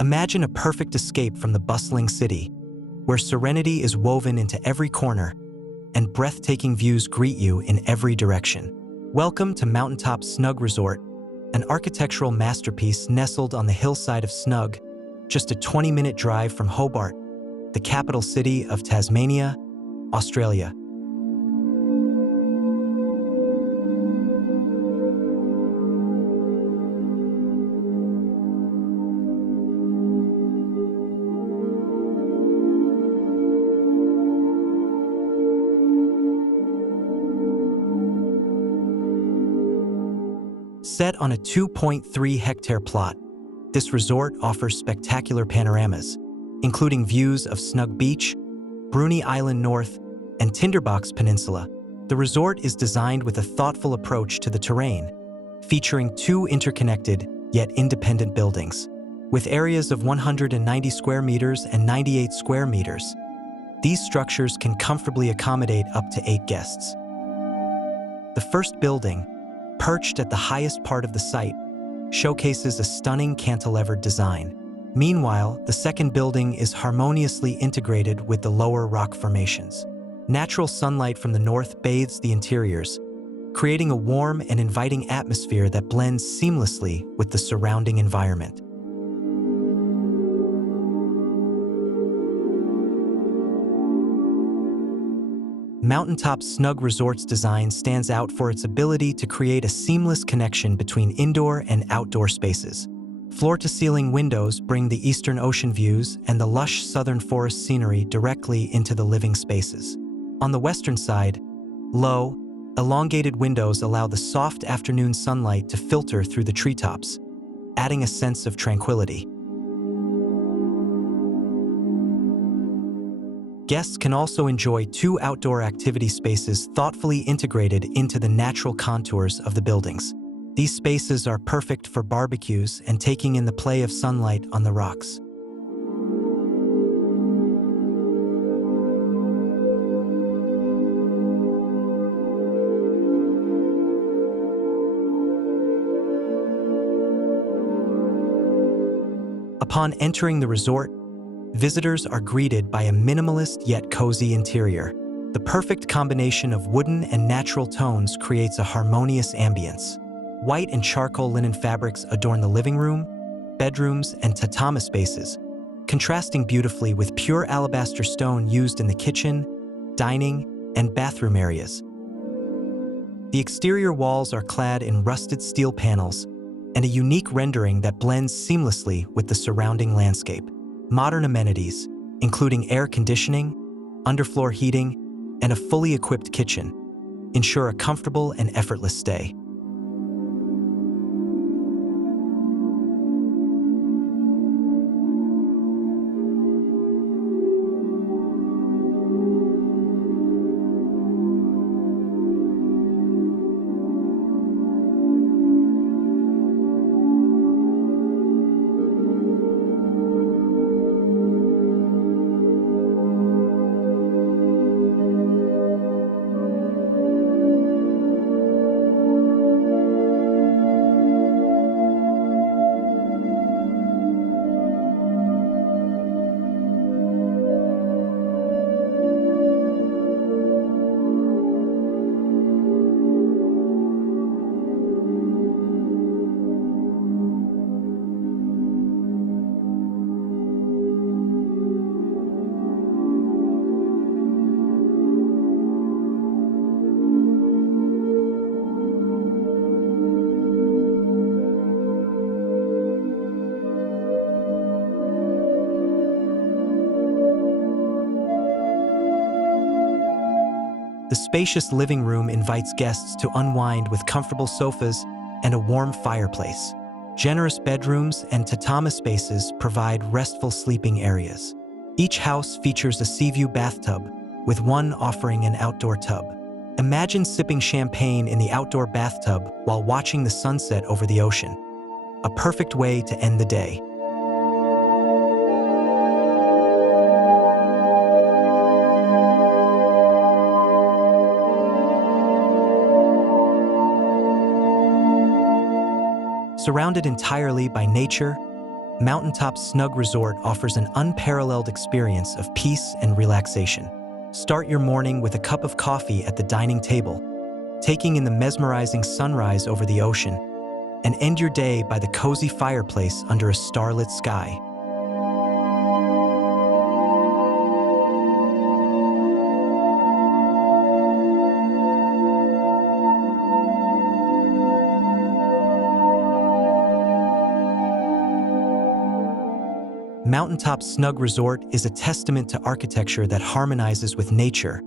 Imagine a perfect escape from the bustling city, where serenity is woven into every corner and breathtaking views greet you in every direction. Welcome to MountainTop Snug Resort, an architectural masterpiece nestled on the hillside of Snug, just a 20-minute drive from Hobart, the capital city of Tasmania, Australia. Set on a 2.3-hectare plot, this resort offers spectacular panoramas, including views of Snug Beach, Bruny Island North, and Tinderbox Peninsula. The resort is designed with a thoughtful approach to the terrain, featuring two interconnected yet independent buildings, with areas of 190 square meters and 98 square meters. These structures can comfortably accommodate up to 8 guests. The first building, perched at the highest part of the site, showcases a stunning cantilevered design. Meanwhile, the second building is harmoniously integrated with the lower rock formations. Natural sunlight from the north bathes the interiors, creating a warm and inviting atmosphere that blends seamlessly with the surrounding environment. MountainTop Snug Resort's design stands out for its ability to create a seamless connection between indoor and outdoor spaces. Floor-to-ceiling windows bring the eastern ocean views and the lush southern forest scenery directly into the living spaces. On the western side, low, elongated windows allow the soft afternoon sunlight to filter through the treetops, adding a sense of tranquility. Guests can also enjoy 2 outdoor activity spaces thoughtfully integrated into the natural contours of the buildings. These spaces are perfect for barbecues and taking in the play of sunlight on the rocks. Upon entering the resort, visitors are greeted by a minimalist yet cozy interior. The perfect combination of wooden and natural tones creates a harmonious ambience. White and charcoal linen fabrics adorn the living room, bedrooms, and tatami spaces, contrasting beautifully with pure alabaster stone used in the kitchen, dining, and bathroom areas. The exterior walls are clad in rusted steel panels and a unique rendering that blends seamlessly with the surrounding landscape. Modern amenities, including air conditioning, underfloor heating, and a fully equipped kitchen, ensure a comfortable and effortless stay. The spacious living room invites guests to unwind with comfortable sofas and a warm fireplace. Generous bedrooms and tatami spaces provide restful sleeping areas. Each house features a sea view bathtub, with one offering an outdoor tub. Imagine sipping champagne in the outdoor bathtub while watching the sunset over the ocean. A perfect way to end the day. Surrounded entirely by nature, MountainTop Snug Resort offers an unparalleled experience of peace and relaxation. Start your morning with a cup of coffee at the dining table, taking in the mesmerizing sunrise over the ocean, and end your day by the cozy fireplace under a starlit sky. MountainTop Snug Resort is a testament to architecture that harmonizes with nature,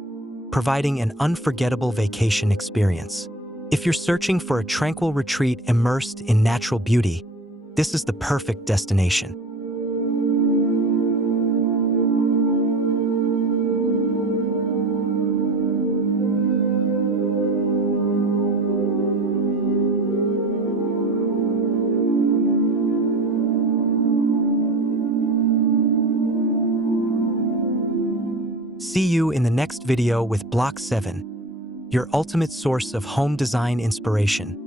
providing an unforgettable vacation experience. If you're searching for a tranquil retreat immersed in natural beauty, this is the perfect destination. See you in the next video with Block 7, your ultimate source of home design inspiration.